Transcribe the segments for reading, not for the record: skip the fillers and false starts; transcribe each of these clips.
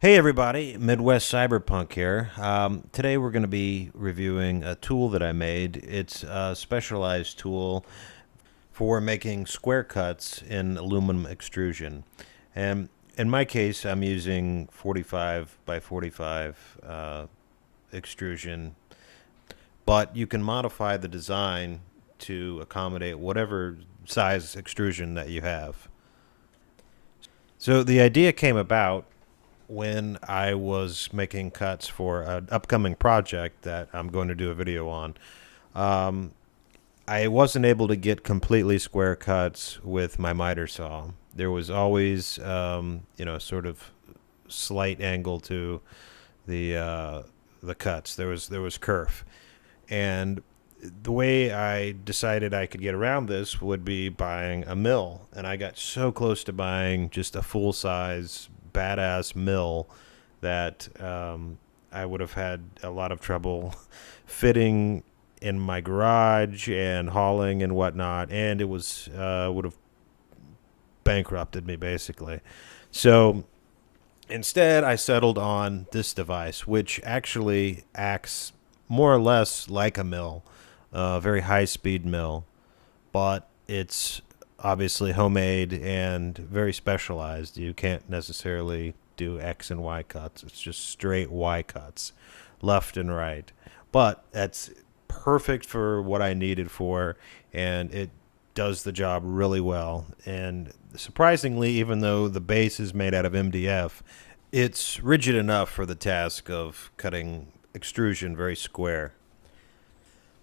Hey everybody, Midwest Cyberpunk here. Today we're going to be reviewing a tool that I made. It's a specialized tool for making square cuts in aluminum extrusion. And in my case, I'm using 45 by 45 extrusion, but you can modify the design to accommodate whatever size extrusion that you have. So the idea came about when I was making cuts for an upcoming project that I'm going to do a video on. Um, I wasn't able to get completely square cuts with my miter saw. There was always, sort of slight angle to the cuts. There was kerf, and the way I decided I could get around this would be buying a mill, and I got so close to buying just a full size badass mill that I would have had a lot of trouble fitting in my garage and hauling and whatnot, and it was would have bankrupted me basically. So instead, I settled on this device, which actually acts more or less like a mill, a very high speed mill, but it's obviously homemade and very specialized. You can't necessarily do X and Y cuts, it's just straight Y cuts, left and right. But that's perfect for what I needed for, and it does the job really well. And surprisingly, even though the base is made out of MDF, it's rigid enough for the task of cutting extrusion very square.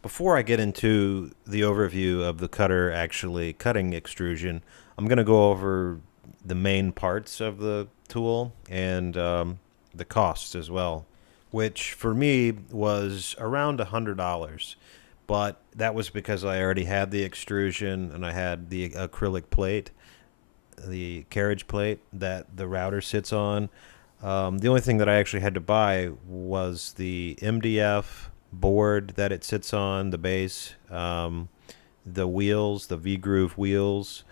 Before I get into the overview of the cutter actually cutting extrusion, I'm going to go over the main parts of the tool and the costs as well, which for me was around $100. But that was because I already had the extrusion and I had the acrylic plate, the carriage plate that the router sits on. The only thing that I actually had to buy was the MDF board that it sits on, the base, the wheels, the V-groove wheels,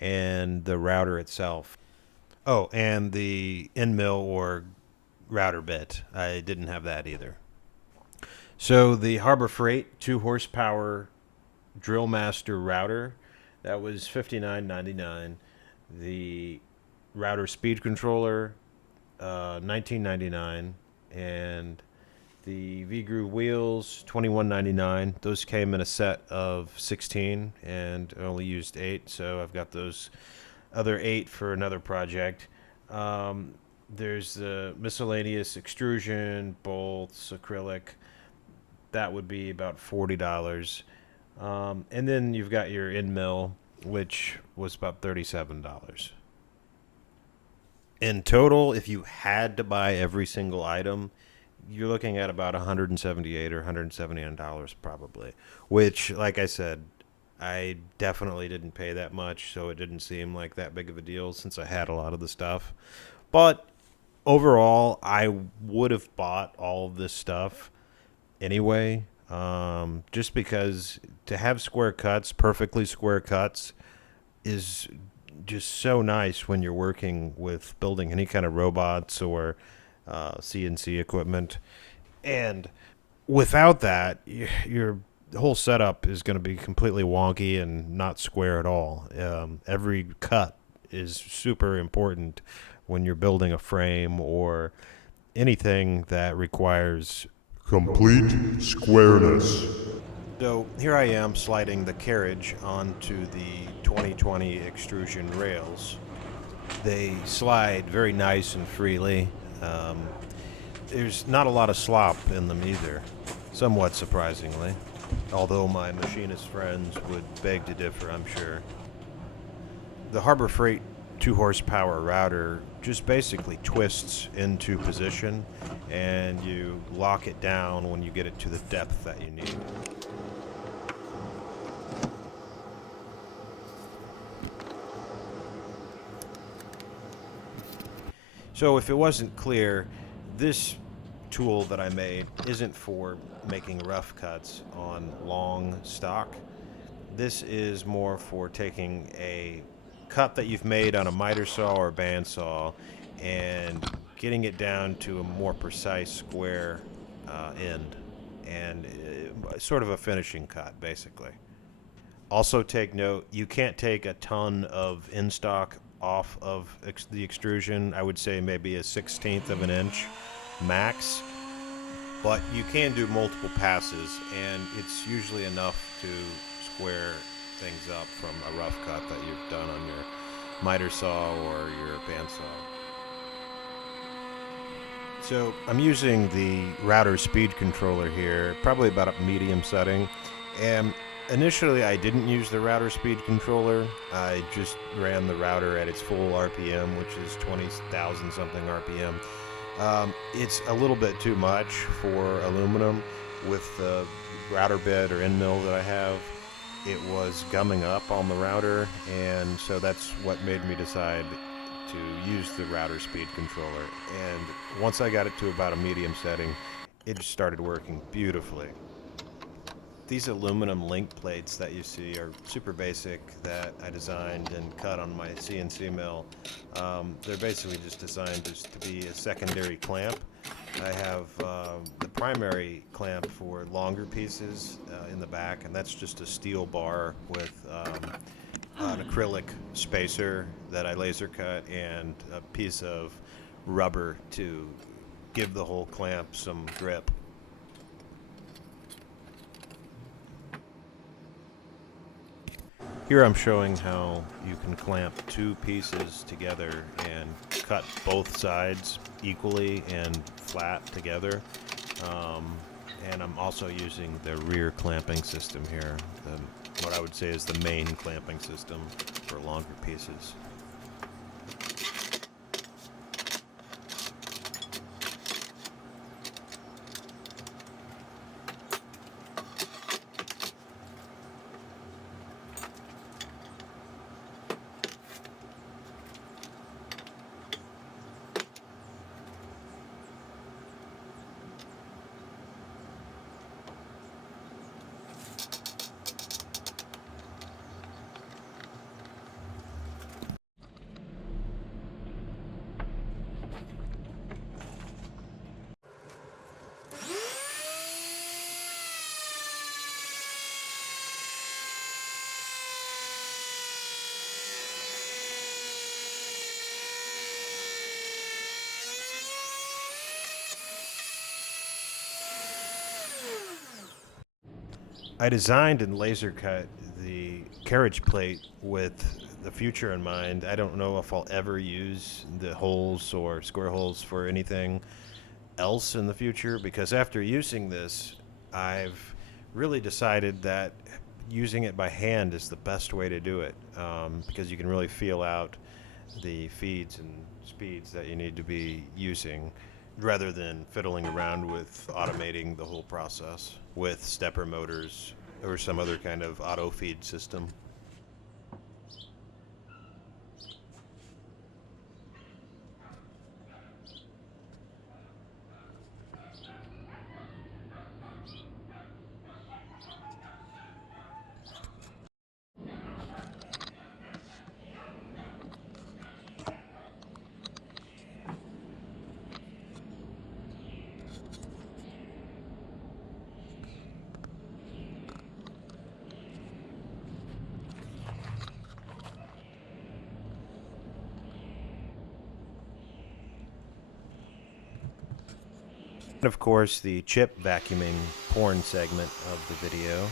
and the router itself. Oh, and the endmill or router bit. I didn't have that either. So the Harbor Freight 2 horsepower Drill Master router, that was $59.99. The router speed controller, $19.99, and the V-groove wheels, $21.99. Those came in a set of 16, and I only used 8, so I've got those other 8 for another project. There's the miscellaneous extrusion, bolts, acrylic. That would be about $40. And then you've got your end mill, which was about $37. In total, if you had to buy every single item, you're looking at about 178 or $179 probably, which, like I said, I definitely didn't pay that much, so it didn't seem like that big of a deal since I had a lot of the stuff. But overall, I would have bought all of this stuff anyway, just because to have square cuts, perfectly square cuts, is just so nice when you're working with building any kind of robots or CNC equipment. And without that, your whole setup is going to be completely wonky and not square at all. Every cut is super important when you're building a frame or anything that requires Complete squareness. So here I am sliding the carriage onto the 2020 extrusion rails. They slide very nice and freely. Um, there's not a lot of slop in them either, somewhat surprisingly, although my machinist friends would beg to differ, I'm sure. The Harbor Freight 2 horsepower router just basically twists into position and you lock it down when you get it to the depth that you need. So if it wasn't clear, this tool that I made isn't for making rough cuts on long stock. This is more for taking a cut that you've made on a miter saw or bandsaw and getting it down to a more precise square end, and sort of a finishing cut, basically. Also, take note, you can't take a ton of in-stock off of the extrusion. I would say maybe a 1/16 of an inch max, but you can do multiple passes, and it's usually enough to square things up from a rough cut that you've done on your miter saw or your bandsaw. So I'm using the router speed controller here, probably about a medium setting, and initially I didn't use the router speed controller. I just ran the router at its full RPM, which is 20,000 something RPM. It's a little bit too much for aluminum. With the router bed or end mill that I have, it was gumming up on the router, and so that's what made me decide to use the router speed controller. And once I got it to about a medium setting, it just started working beautifully. These aluminum link plates that you see are super basic, that I designed and cut on my CNC mill. They're basically just designed just to be a secondary clamp. I have the primary clamp for longer pieces in the back, and that's just a steel bar with an acrylic spacer that I laser cut and a piece of rubber to give the whole clamp some grip. Here I'm showing how you can clamp two pieces together and cut both sides equally and flat together. And I'm also using the rear clamping system here, what I would say is the main clamping system for longer pieces. I designed and laser cut the carriage plate with the future in mind. I don't know if I'll ever use the holes or square holes for anything else in the future, because after using this, I've really decided that using it by hand is the best way to do it, because you can really feel out the feeds and speeds that you need to be using, rather than fiddling around with automating the whole process with stepper motors or some other kind of auto feed system. And of course, the chip vacuuming porn segment of the video,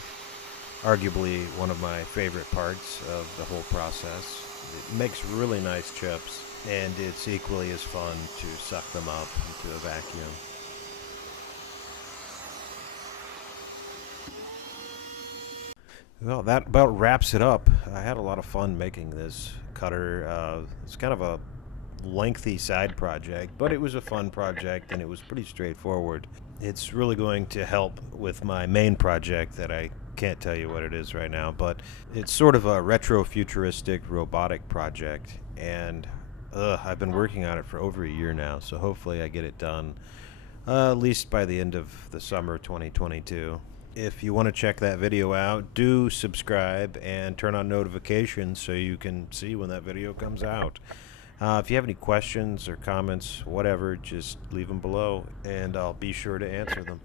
arguably one of my favorite parts of the whole process. It makes really nice chips, and it's equally as fun to suck them up into a vacuum. Well, that about wraps it up. I had a lot of fun making this cutter. It's kind of a lengthy side project, but it was a fun project and it was pretty straightforward. It's really going to help with my main project that I can't tell you what it is right now, but it's sort of a retro-futuristic robotic project, and I've been working on it for over a year now, so hopefully I get it done at least by the end of the summer 2022. If you want to check that video out, do subscribe and turn on notifications so you can see when that video comes out. If you have any questions or comments, whatever, just leave them below, and I'll be sure to answer them.